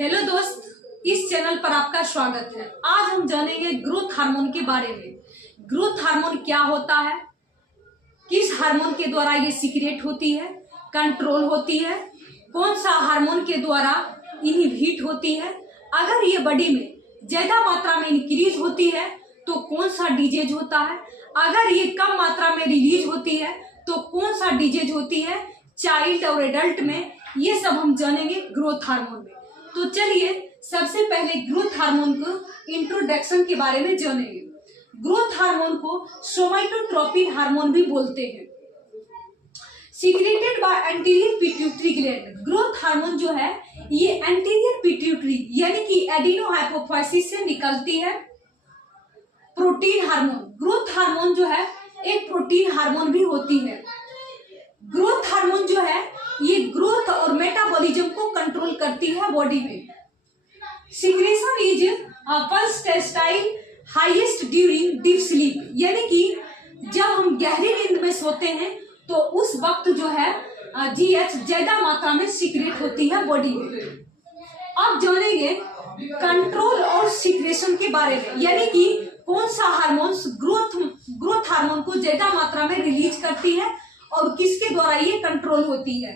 Hello दोस्त, इस channel पर आपका स्वागत है। आज हम जानेंगे ग्रोथ हार्मोन के बारे में। ग्रोथ हार्मोन क्या होता है, किस हार्मोन के द्वारा ये सीक्रेट होती है, कंट्रोल होती है, कौन सा हार्मोन के द्वारा इनहिबिट होती है, अगर ये बॉडी में ज्यादा मात्रा में इंक्रीज होती है तो कौन सा डिजीज होता है, अगर ये कम मात्रा में रिलीज होती है तो कौन सा डिजीज होती है चाइल्ड और एडल्ट में, ये सब हम जानेंगे ग्रोथ हार्मोन में। तो चलिए सबसे पहले ग्रोथ हार्मोन को इंट्रोडक्शन के बारे में जानेंगे। ग्रोथ हार्मोन को सोमाटोट्रोपिन हार्मोन भी बोलते हैं, secreted by anterior pituitary gland. Growth hormone जो है ये एंटीरियर पिट्यूटरी यानी कि एडिनोहाइपोफाइसिस से निकलती है। प्रोटीन हार्मोन, ग्रोथ हार्मोन जो है एक प्रोटीन हार्मोन भी होती है। ग्रोथ हार्मोन जो है ये ग्रोथ और मेटाबॉलिज्म को कंट्रोल करती है बॉडी में। Secretion is first textile highest during deep sleep, यानी कि जब हम गहरी नींद में सोते हैं तो उस वक्त जो है जीएच ज्यादा मात्रा में सीक्रेट होती है बॉडी में। अब जानेंगे कंट्रोल और सीक्रेशन के बारे में, यानी कि कौन सा हार्मोन्स ग्रोथ हार्मोन को ज्यादा मात्रा में रिलीज करती है और किसके द्वारा ये कंट्रोल होती है।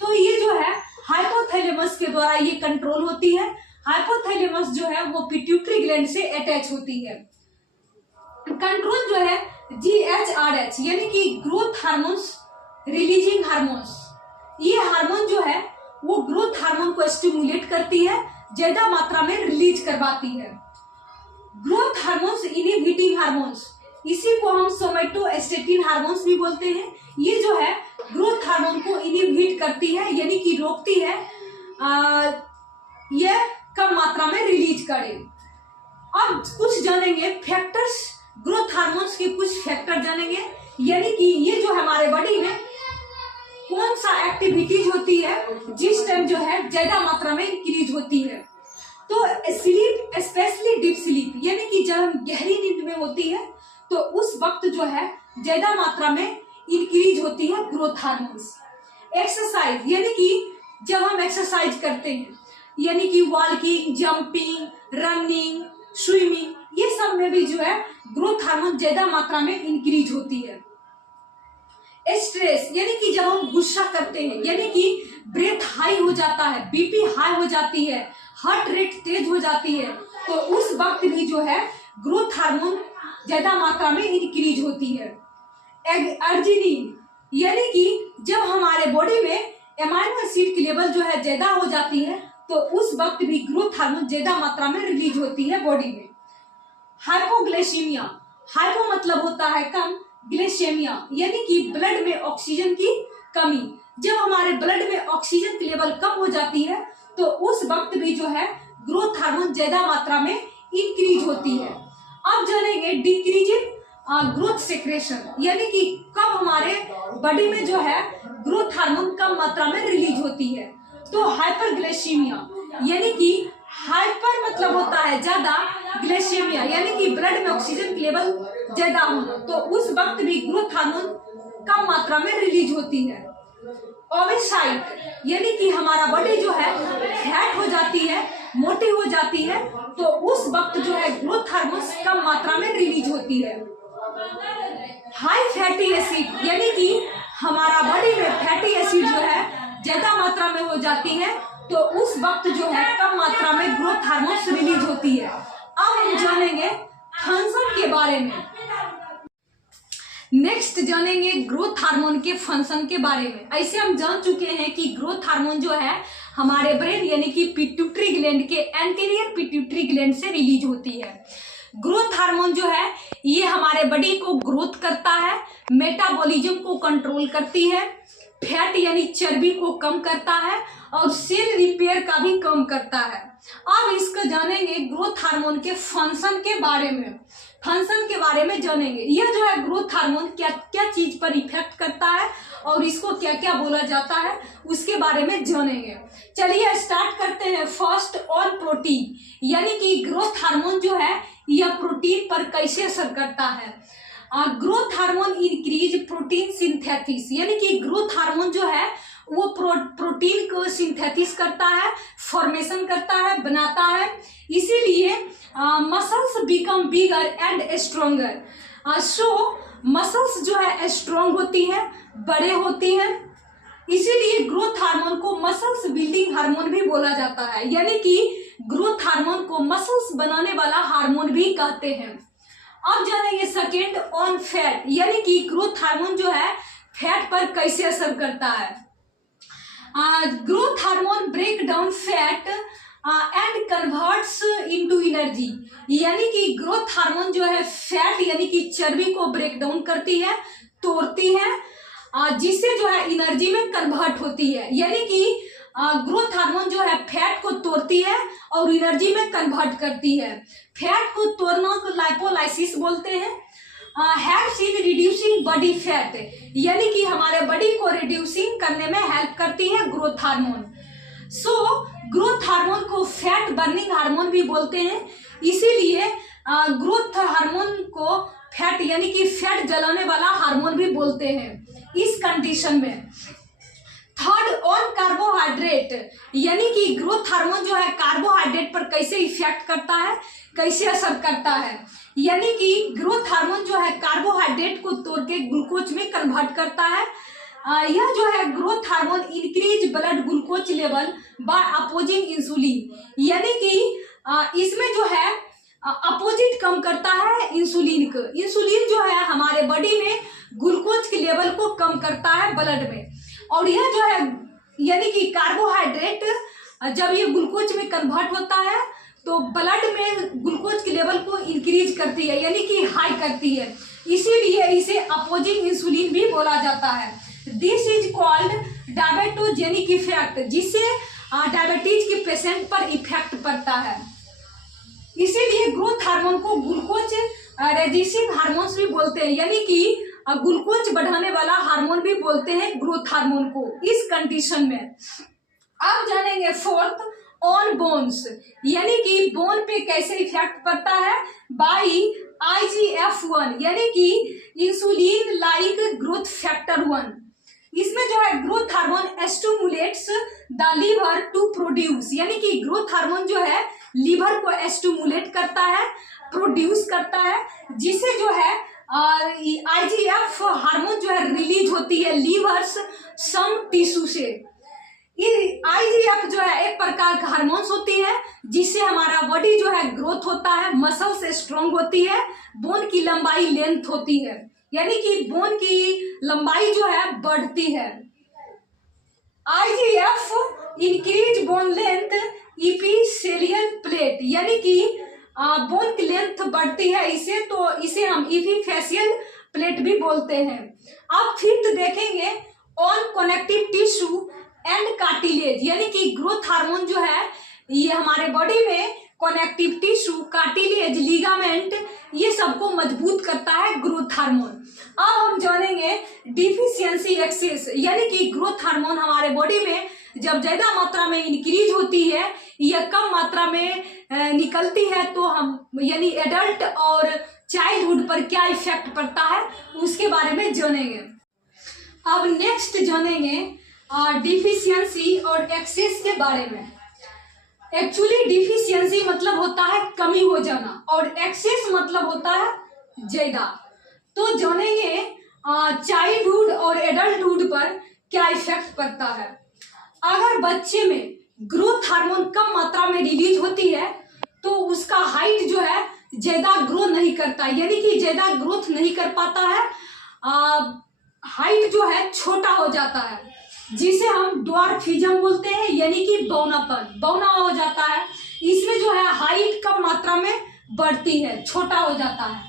तो ये जो है हाइपोथैलेमस के द्वारा ये कंट्रोल होती है। हाइपोथैलेमस जो है वो पिट्यूटरी ग्लैंड से अटैच होती है। कंट्रोल जो है GHRH यानी कि ग्रोथ हार्मोन्स रिलीजिंग हार्मोन्स, ये हार्मोन जो है वो ग्रोथ हार्मोन को स्टिमुलेट करती है, ज्यादा मात्रा में रिलीज करवाती है। ग्रोथ हार्मोन्स इनहिबिटिंग हार्मोन्स, इसी को हम सोमैटोस्टेटिन हार्मोन्स भी बोलते हैं। ये जो है ग्रोथ हार्मोन को इनहिबिट करती है यानी कि रोकती है ये कम मात्रा में रिलीज करे। अब कुछ जानेंगे फैक्टर्स, ग्रोथ हार्मोन्स के कुछ फैक्टर जानेंगे, यानी कि ये जो हमारे बॉडी में कौन सा एक्टिविटीज होती है जिस टाइम जो है ज्यादा मात्रा में इंक्रीज होती है। तो स्लीप, स्पेशली डीप स्लीप, यानी कि जब हम गहरी नींद में होती है तो उस वक्त जो है ज्यादा मात्रा में इंक्रीज होती है ग्रोथ हार्मोन्स। एक्सरसाइज, यानी कि जब हम एक्सरसाइज करते हैं यानी कि वॉकिंग, जंपिंग, रनिंग, स्विमिंग, ये सब में भी जो है ग्रोथ हार्मोन ज्यादा मात्रा में इंक्रीज होती है। स्ट्रेस, यानी कि जब हम गुस्सा करते हैं यानी कि ब्रेथ हाई हो जाता है, बीपी हाई हो जाती है, हार्ट रेट तेज हो जाती है, तो उस वक्त भी जो है ग्रोथ हार्मोन ज्यादा मात्रा में इंक्रीज होती है। अर्जिनिन, यानी कि जब हमारे बॉडी में एमाइनो एसिड की लेवल जो है ज्यादा हो जाती है तो उस वक्त भी ग्रोथ हार्मोन ज्यादा मात्रा में रिलीज होती है बॉडी में। हाइपोग्लाइसीमिया, हाइपो मतलब होता है कम, ग्लाइसेमिया यानी कि ब्लड में ऑक्सीजन की कमी, जब हमारे ब्लड में ऑक्सीजन की लेवल कम हो जाती है तो उस वक्त भी जो है ग्रोथ हार्मोन ज्यादा मात्रा में इंक्रीज होती है। अब जानेंगे डिक्रीजिंग ग्रोथ सेक्रेशन, यानी कि कब हमारे बॉडी में जो है ग्रोथ हार्मोन कम मात्रा में रिलीज होती है। तो हाइपरग्लाइसीमिया, यानी कि हाइपर मतलब होता है ज्यादा, ग्लाइसेमिया यानी कि ब्लड में ऑक्सीजन की लेवल ज्यादा होना, तो उस वक्त भी ग्रोथ हार्मोन कम मात्रा में रिलीज होती है। ओबेसाइट, यानी कि हमारा बॉडी जो है फैट हो जाती है, मोटी हो जाती है, तो उस वक्त जो है ग्रोथ हार्मोन कम मात्रा में रिलीज होती है। हाई फैटी एसिड, यानी कि हमारा बॉडी में फैटी एसिड जो है ज्यादा मात्रा में हो जाती है तो उस वक्त जो है कम मात्रा में ग्रोथ हार्मोन्स रिलीज होती है। अब हम जानेंगे फंक्शन के बारे में। नेक्स्ट जानेंगे ग्रोथ हार्मोन के फंक्शन के बारे में। ऐसे हम जान चुके हैं कि ग्रोथ हार्मोन जो है हमारे ब्रेन यानी कि पिट्यूटरी ग्लैंड के एंटीरियर पिट्यूटरी ग्लैंड से रिलीज होती है। ग्रोथ हार्मोन जो है ये हमारे बॉडी को ग्रोथ करता है, मेटाबॉलिज्म को कंट्रोल करती है, फैट यानी चर्बी को कम करता है और सेल रिपेयर का भी कम करता है। अब इसको जानेंगे ग्रोथ हार्मोन के फंक्शन के बारे में। फंक्शन के बारे में जानेंगे, यह जो है ग्रोथ हार्मोन क्या क्या चीज पर इफेक्ट करता है और इसको क्या क्या बोला जाता है उसके बारे में जानेंगे। चलिए स्टार्ट करते हैं। फर्स्ट ऑन प्रोटीन, यानी कि ग्रोथ हार्मोन जो है यह प्रोटीन पर कैसे असर करता है। Growth hormone increase protein synthesis, यानी कि ग्रोथ हार्मोन जो है वो प्रोटीन को सिंथेसिस करता है, फॉर्मेशन करता है, बनाता है। इसीलिए muscles become bigger and stronger. So muscles जो है स्ट्रोंग होती है, बड़े होती हैं। इसीलिए ग्रोथ हार्मोन को मसल्स बिल्डिंग हार्मोन भी बोला जाता है, यानी कि ग्रोथ हार्मोन को मसल्स बनाने वाला हार्मोन भी कहते हैं। अब जानेंगे सेकेंड ऑन फैट, यानी कि ग्रोथ हार्मोन जो है फैट पर कैसे असर करता है। Growth hormone break down fat and converts into energy, यानी कि ग्रोथ हार्मोन जो है फैट यानी कि चर्बी को ब्रेक डाउन करती है, तोड़ती है, जिससे जो है एनर्जी में कन्वर्ट होती है। यानी कि ग्रोथ हार्मोन जो है फैट को तोड़ती है और एनर्जी में कन्वर्ट करती है। फैट को तोड़ना को लाइपोलाइसिस बोलते हैं। Helps in reducing body fat, यानी कि हमारे बॉडी को रिड्यूसिंग करने में हेल्प करती है growth hormone. So growth hormone को फैट बर्निंग हार्मोन भी बोलते हैं। इसीलिए ग्रोथ हार्मोन को फैट यानी कि फैट जलाने वाला हार्मोन भी बोलते हैं इस कंडीशन में। थर्ड ऑन कार्बोहाइड्रेट, यानी कि ग्रोथ हार्मोन जो है कार्बोहाइड्रेट पर कैसे इफेक्ट करता है, कैसे असर करता है। यानी कि ग्रोथ हार्मोन जो है कार्बोहाइड्रेट को तोड़ के ग्लूकोज में कन्वर्ट करता है। यह जो है growth hormone increase blood glucose level by opposing insulin, यानी कि इसमें जो है अपोजिट कम करता है इंसुलिन को। इंसुलिन जो है हमारे बॉडी में ग्लूकोज के लेवल को कम करता है ब्लड में, और यह जो है यानी कि कार्बोहाइड्रेट जब ये ग्लूकोज में कन्वर्ट होता है तो ब्लड में ग्लूकोज के लेवल को इंक्रीज करती है, यानी कि हाई करती है। इसीलिए इसे अपोजिंग इंसुलिन भी बोला जाता है। दिस इज कॉल्ड डायबेटोजेनिक इफेक्ट, जिससे डायबिटीज के पेशेंट पर इफेक्ट पड़ता है। इसीलिए ग्रोथ हार्मोन को ग्लूकोज रेड्यूसिंग हार्मोन्स भी बोलते हैं, यानी कि ग्लूकोज बढ़ाने वाला हार्मोन भी बोलते हैं ग्रोथ हार्मोन को इस कंडीशन में। अब जानेंगे फोर्थ ऑन बोन्स, यानी कि बोन पे कैसे इफेक्ट पड़ता है बाय IGF-1, यानी कि इंसुलिन लाइक ग्रोथ फैक्टर 1। इसमें जो है growth hormone stimulates the liver to produce, यानी कि ग्रोथ हार्मोन जो है लीवर को स्टिमुलेट करता है, प्रोड्यूस करता है, जिससे जो है IGF हार्मोन जो है रिलीज होती है लीवर्स सम टिश्यू से। IGF जो है एक प्रकार का हार्मोन्स होती है, जिससे हमारा बॉडी जो है ग्रोथ होता है, मसल्स स्ट्रांग होती है, बोन की लंबाई लेंथ होती है, यानी कि बोन की लंबाई जो है बढ़ती है। IGF increase bond length epithelial plate, यानी कि बोन की लेंथ बढ़ती है इसे, तो इसे हम इपिथेलियल प्लेट भी बोलते हैं। अब फिफ्थ देखेंगे on connective tissue and cartilage, यानी कि ग्रोथ हार्मोन जो है ये हमारे बॉडी में कनेक्टिव टिश्यू, कार्टिलेज, लिगामेंट ये सबको मजबूत करता है ग्रोथ हार्मोन। अब हम जानेंगे डिफिशियंसी एक्सेस, यानी कि ग्रोथ हार्मोन हमारे बॉडी में जब ज्यादा मात्रा में इंक्रीज होती है या कम मात्रा में निकलती है तो हम यानी एडल्ट और चाइल्डहुड पर क्या इफेक्ट पड़ता है उसके बारे में जानेंगे। अब नेक्स्ट जानेंगे डिफिशियंसी और एक्सेस के बारे में। एक्चुअली डिफिशियंसी मतलब होता है कमी हो जाना और एक्सेस मतलब होता है ज्यादा। तो जानेंगे चाइल्डहुड और एडल्टहुड पर क्या इफेक्ट पड़ता है। अगर बच्चे में ग्रोथ हार्मोन कम मात्रा में रिलीज होती है तो उसका हाइट जो है ज्यादा ग्रो नहीं करता, यानी कि ज्यादा ग्रोथ नहीं कर पाता है, हाइट जो है छोटा हो जाता है, जिसे हम ड्वार्फिज्म बोलते हैं, यानी कि बौना हो जाता है। इसमें जो है हाइट कम मात्रा में बढ़ती है, छोटा हो जाता है।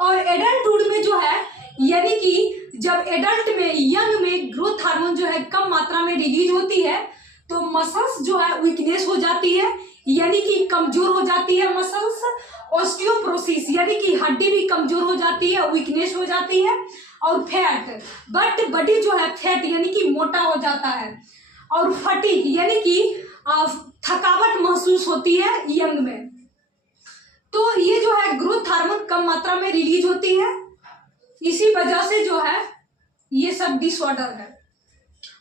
और एडल्टहुड में जो है यानी कि जब एडल्ट में यंग में ग्रोथ हार्मोन जो है कम मात्रा में रिलीज होती है तो मसल्स जो है वीकनेस हो जाती है, यानी कि कमजोर हो जाती है मसल्स। ऑस्टियोपोरोसिस यानी कि हड्डी भी कमजोर हो जाती है, वीकनेस हो जाती है। और फैट बट बॉडी जो है फैट यानी कि मोटा हो जाता है। और फटीग यानी कि थकावट महसूस होती है यंग में। तो ये जो है ग्रोथ हार्मोन कम मात्रा में रिलीज होती है, इसी वजह से जो है ये सब डिसऑर्डर है।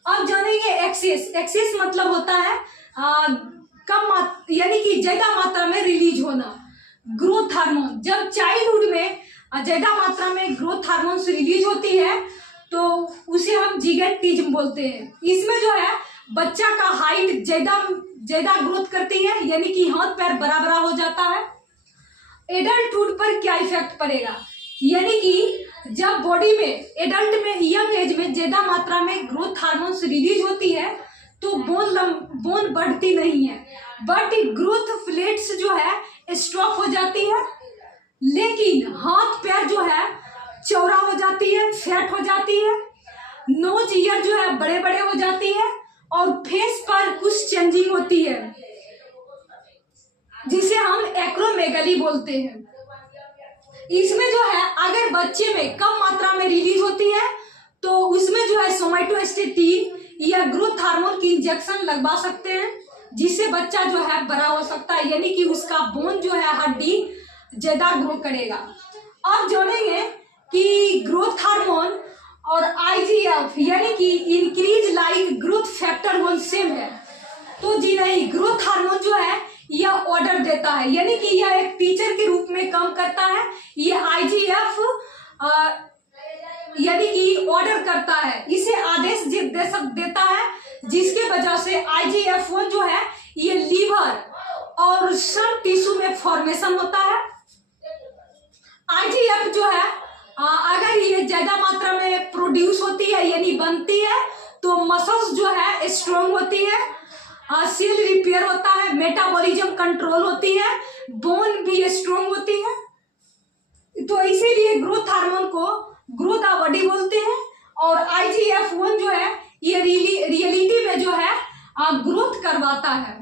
अब जानेंगे एक्सेस। एक्सेस मतलब होता है यानी कि ज्यादा मात्रा में रिलीज होना। ग्रोथ हार्मोन, जब चाइल्डहुड में ज्यादा मात्रा में ग्रोथ हार्मोन रिलीज होती है तो उसे हम जिगेटिज्म बोलते हैं। इसमें जो है बच्चा का हाइट ज्यादा ग्रोथ करती है, यानी कि हाथ पैर बड़ा बड़ा हो जाता है। एडल्टहुड पर क्या इफेक्ट पड़ेगा, यानी कि जब बॉडी में एडल्ट में यंग एज में ज्यादा मात्रा में ग्रोथ हार्मोन्स रिलीज होती है तो बोन बढ़ती नहीं है, बट ग्रोथ प्लेट्स जो है स्टॉप हो जाती है। लेकिन हाथ पैर जो है चौड़ा हो जाती है, फैट हो जाती है, नोज ईयर जो है बड़े बड़े हो जाती है और फेस पर कुछ चेंजिंग होती है जिसे हम एक्रोमेगाली बोलते हैं। इसमें जो है अगर बच्चे में कम मात्रा में रिलीज होती है तो उसमें जो है सोमैटोस्टेटिन या ग्रोथ हार्मोन की इंजेक्शन लगवा सकते हैं, जिससे बच्चा जो है बड़ा हो सकता है, यानी कि उसका बोन जो है हड्डी ज्यादा ग्रो करेगा। अब जानेंगे कि ग्रोथ हार्मोन और आईजीएफ यानी कि increase like growth factor one same है। तो जी नहीं, ग्रोथ हार्मोन जो है यह ऑर्डर देता है, यानी कि यह एक टीचर के रूप में काम करता है। यह आईजीएफ यानी कि ऑर्डर करता है, इसे आदेश देता है, जिसके वजह से IGF-1 जो है ये लीवर और सब टिश्यू में फॉर्मेशन होता है। IGF जो है अगर ये ज्यादा मात्रा में प्रोड्यूस होती है यानी बनती है तो मसल्स जो है स्ट्रॉन्ग होती है, सेल रिपेयर होता है, मेटाबॉलिज्म कंट्रोल होती है, बोन भी स्ट्रॉन्ग होती है। तो इसीलिए ग्रोथ हार्मोन को ग्रोथ बॉडी बोलते हैं। और IGF-1 जो है ये रियलिटी में जो है ग्रोथ करवाता है।